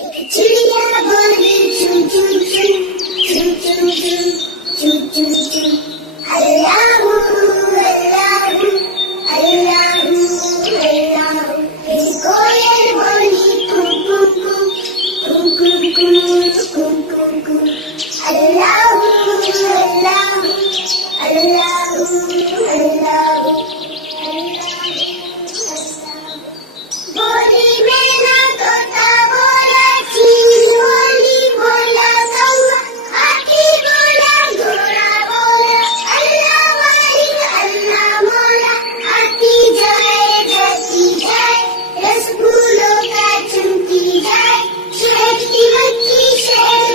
चिड़िया बोली चू चू चू चू चू चू चू चू चू। अल्लाहू अल्लाहू अल्लाहू अल्लाहू। फिर कोयल बोली कू कू कू कू कू कू कू कू। अल्लाहू अल्लाहू अल्लाहू अल्लाहू। बोली मैना तोता बोला चील बोली बोला कौवा हाथी बोला घोड़ा बोला अल्लाह मालिक अल्लाह मौला। हाथी जाए धरती जाए रसगुल्लों का चमकी जाए शहद की मक्खी शहद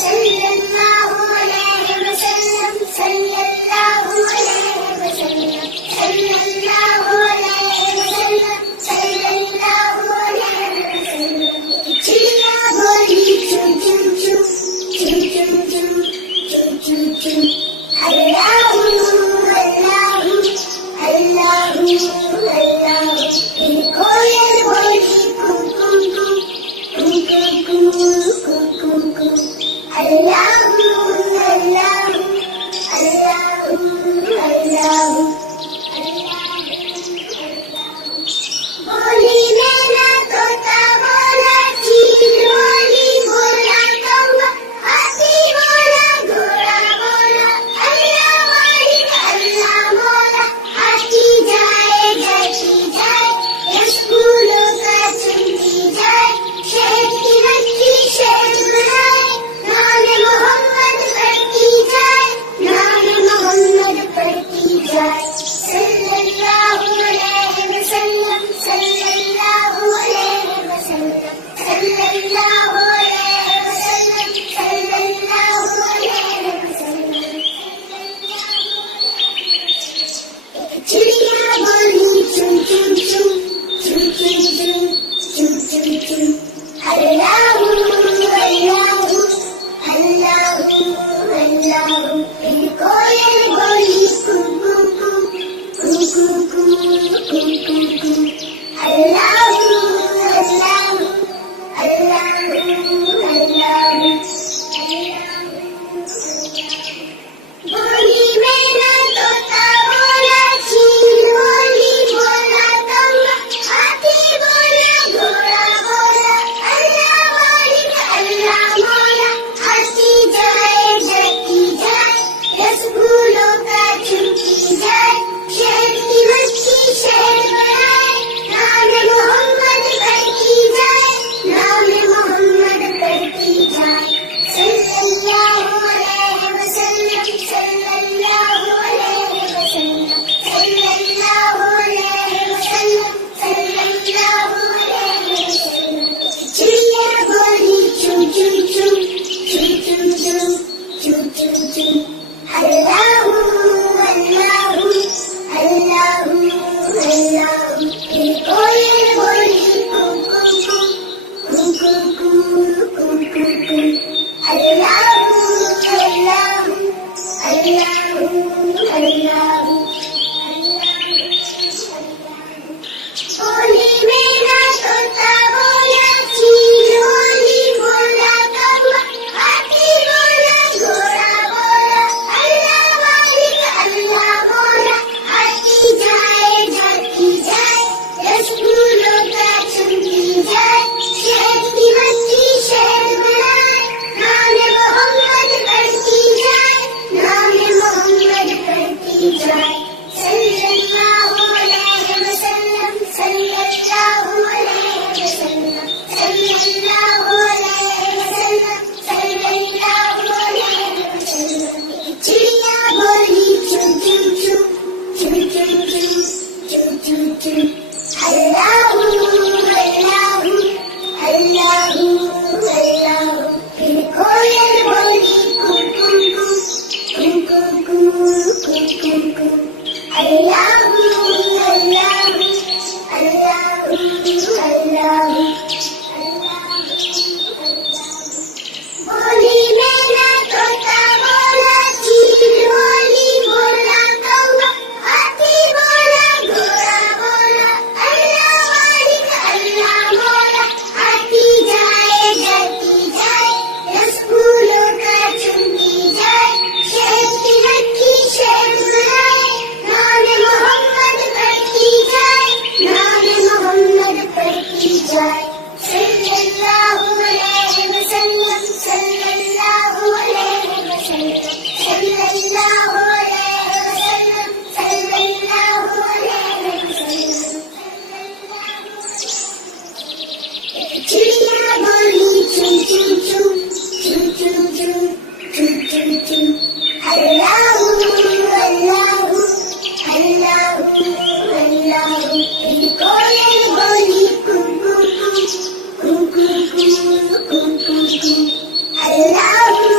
सल्लल्लाहु अलैहि वसल्लम सल्लल्लाहु अलैहि वसल्लम सल्लल्लाहु अलैहि वसल्लम सल्लल्लाहु अलैहि वसल्लम चिड़िया बोली चू चू चू चू चू चू चू चू चू अल्लाहू अल्लाहू अल्लाहू अल्लाहू कोयल बोली कू कू कू कू कू कू कू कू कू अल्लाहू अल्लाहू अल्लाहू अल्लाहू बोली मैना तोता बोला चील बोली बोला कौवा हाथी बोला घोड़ा बोला अल्लाह मालिक अल्लाह मौला हाथी जाए जाती जाए स्कूलों का चुनती जाए शहर की बच्ची शहर बनाए नाम मोहम्मद पढ़ती जाए नाम मोहम्मद पढ़ती जाए सल्लल्लाहु अलैहि वसल्लम सल्लल्लाहु अलैहि वसल्लम सल्लल्लाहु अलैहि वसल्लम सल्लल्लाहु अलैहि वसल्लम चिड़िया बोली चू चू चू चू चू चू चू चू चू अल्लाहू अल्लाहू अल्लाहू अल्लाहू कोयल बोली कू कू कू कू कू कू कू कू कू अल्लाहू अल्लाहू अल्लाहू अल्लाहू बोली मैना तोता बोला चील बोली बोला कौवा हाथी बोला घोड़ा बोला अल्लाह मालिक अल्लाह मौला हाथी जाए जाती जाए रसगुल्लों का चुनती जाए शहर की बच्ची शहर बनाए नाम मोहम्मद पढ़ती जाए नाम मोहम्मद पढ़ती जाए सल्लल्लाहु अलैहि वसल्लम सल्लल्लाहु अलैहि वसल्लम सल्लल्लाहु अलैहि वसल्लम सल्लल्लाहु अलैहि वसल्लम चिड़िया बोली चू चू चू चू चू चू चू चू चू अल्लाहू अल्लाहू अल्लाहू अल्लाहू कोयल बोली कू कू कू कू कू कू कू कू कू अल्लाहू अल्लाहू अल्लाहू अल्लाहू बोली मैना तोता बोला चील बोली बोला कौवा हाथी बोला घोड़ा बोला अल्लाह मालिक अल्लाह मौला हाथी जाए जाती जाए रसगुल्लों का चुनती जाए शहर की बच्ची शहर बनाए नाम मोहम्मद पढ़ती जाए नाम मोहम्मद पढ़ती जाए सल्लल्लाहु अलैहि वसल्लम सल्लल्लाहु अलैहि वसल्लम सल्लल्लाहु अलैहि वसल्लम सल्लल्लाहु अलैहि वसल्लम चिड़िया बोली चू चू चू चू चू चू चू चू चू अल्लाहू अल्लाहू अल्लाहू अल्लाहू कोयल बोली कू कू कू कू कू कू कू कू कू अल्लाहू अल्लाहू अल्लाहू अल्लाहू बोली मैना तोता बोला चील बोली बोला कौवा हाथी बोला घोड़ा बोला अल्लाह मालिक अल्लाह मौला हाथी जाए जाती जाए रसगुल्लों का चुनती जाए शहर की बच्ची शहर बनाए नाम मोहम्मद पढ़ती जाए नाम मोहम्मद पढ़ती जाए सल्लल्लाहु अलैहि वसल्लम सल्लल्लाहु अलैहि वसल्लम सल्लल्लाहु अलैहि वसल्लम सल्लल्लाहु अलैहि वसल्लम चिड़िया बोली चू चू चू चू चू चू चू चू चू अल्लाहू अल्लाहू अल्लाहू अल्लाहू कोयल बोली कू कू कू कू कू कू कू कू कू अल्लाहू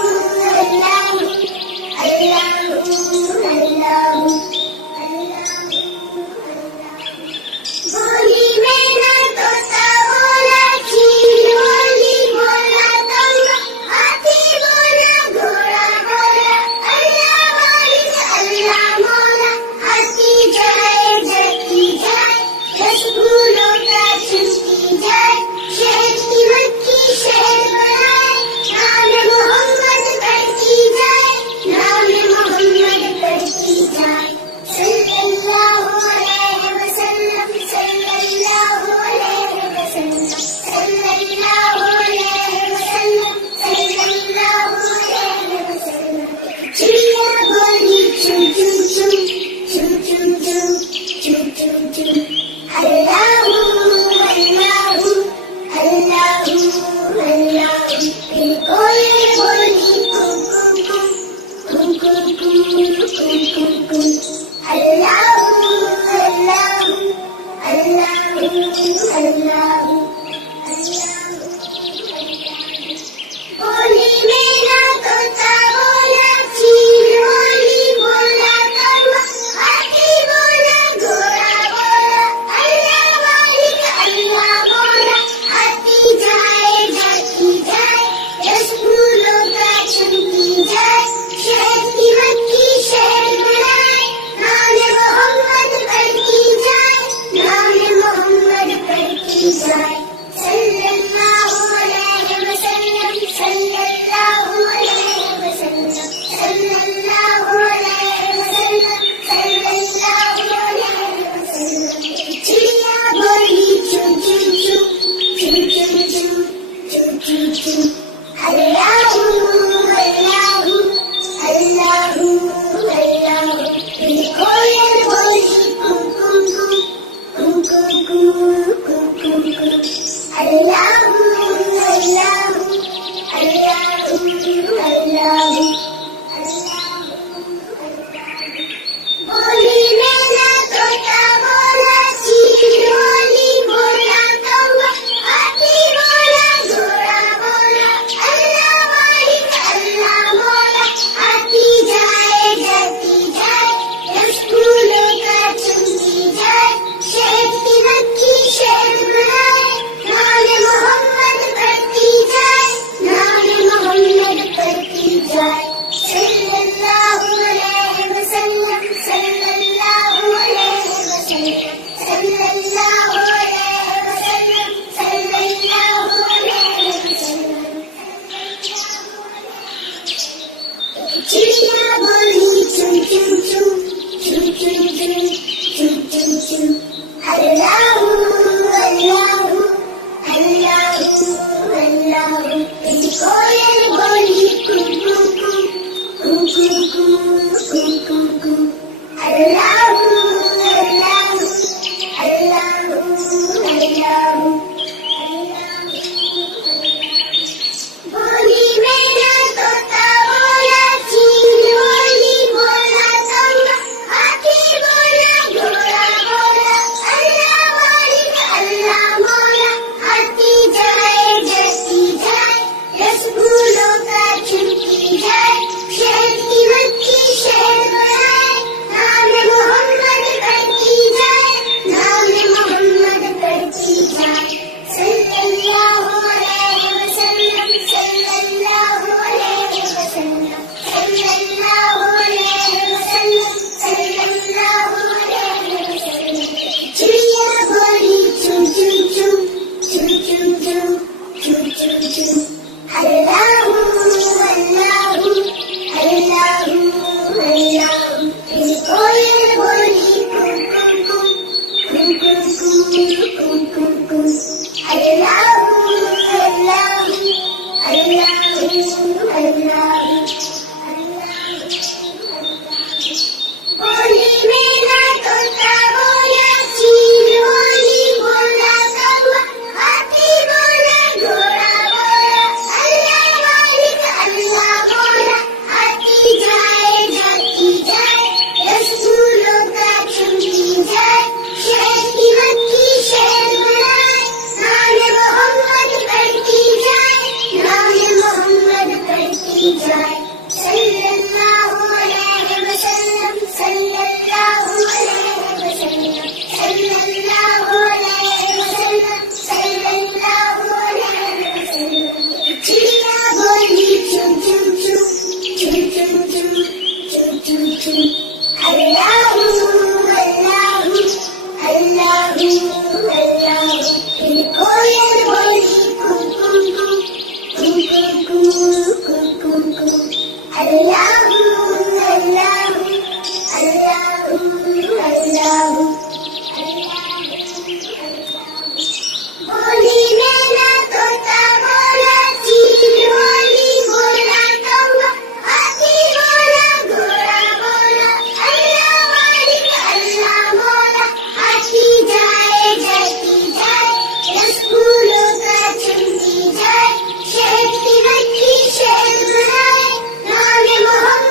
जाए, शहद की मक्खी शहद बनाए, नाम मोहम्मद पढ़ती जाए, नाम मोहम्मद पढ़ती जाए। सल्लल्लाहु अलैहि वसल्लम, सल्लल्लाहु अलैहि वसल्लम, सल्लल्लाहु अलैहि वसल्लम, सल्लल्लाहु अलैहि वसल्लम। चिड़िया बोली चू चू चू, चू चू चू, चू चू चू। अल्लाहू अल्लाहू अल्लाहू अल्लाहू। कोयल बोली कू कू कू, कू कू कू, कू कू कू। अल्लाहू अल्लाहू अल्लाहू अल्लाहू। बोली मैना तोता बोला, चील बोली बोला कौवा, हाथी बोला घोड़ा बोला, अल्लाह वाहिद अल्लाह मौला। आती जाए जाती जाए, रसूलों का चुनती जाए, शहद की मक्खी शहद बनाए, नाम मोहम्मद पढ़ती जाए, नाम मोहम्मद पढ़ती जाए। सल्लल्लाहु अलैहि वसल्लम, सल्लल्लाहु अलैहि वसल्लम, सल्लल्लाहु अलैहि वसल्लम, सल्लल्लाहु अलैहि वसल्लम। चिड़िया बोली चू चू चू, चू चू चू, चू चू चू। अल्लाहू अल्लाहू अल्लाहू अल्लाहू। कोयल बोली कू कू कू, कू कू कू, कू कू कू। अल्लाहू अल्लाहू अल्लाहू अल्लाहू। बोली मैना तोता बोला, चील बोली बोला कौवा, हाथी बोला घोड़ा बोला, अल्लाह वाहिद अल्लाह मौला। आती जाए जाती जाए, रसूलों का चुनती जाए, शहद की मक्खी शहद बनाए, नाम मोहम्मद पढ़ती जाए, नाम मोहम्मद पढ़ती जाए। सल्लल्लाहु अलैहि वसल्लम, सल्लल्लाहु अलैहि वसल्लम, सल्लल्लाहु अलैहि वसल्लम, सल्लल्लाहु अलैहि वसल्लम। चिड़िया बोली चू चू चू, चू चू चू, चू चू चू। अल्लाहू अल्लाहू अल्लाहू अल्लाहू। कोयल बोली कू कू कू, कू कू कू, कू कू कू। अल्लाहू अल्लाहू अल्लाहू अल्लाहू। बोली मैना तोता बोला, चील बोली बोला कौवा, हाथी बोला घोड़ा बोला, अल्लाह वाहिद अल्लाह मौला। आती जाए जाती जाए, रसूलों का चुनती जाए, शहद की मक्खी शहद बनाए, नाम मोहम्मद पढ़ती जाए, नाम मोहम्मद पढ़ती जाए। सल्लल्लाहु अलैहि वसल्लम, सल्लल्लाहु अलैहि वसल्लम, सल्लल्लाहु अलैहि वसल्लम, सल्लल्लाहु अलैहि वसल्लम। चिड़िया बोली चू चू चू, चू चू चू, चू चू चू। अल्लाहू अल्लाहू अल्लाहू अल्लाहू। कोयल बोली कू कू कू, कू कू कू, कू कू कू। अल्लाहू अल्लाहू अल्लाहू अल्लाहू। बोली मैना तोता बोला, चील बोली बोला कौवा, हाथी बोला घोड़ा बोला, अल्लाह वाहिद अल्लाह मौला। आती जाए जाती जाए, रसूलों का चुनती जाए, शहद की मक्खी शहद बनाए, नाम मोहम्मद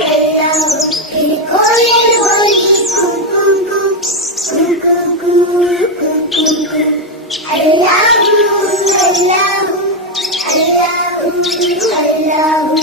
फिर कोयल बोली कू कू कू कू कू कू कू कू कू अल्लाहू अल्लाहू अल्लाहू अल्लाहू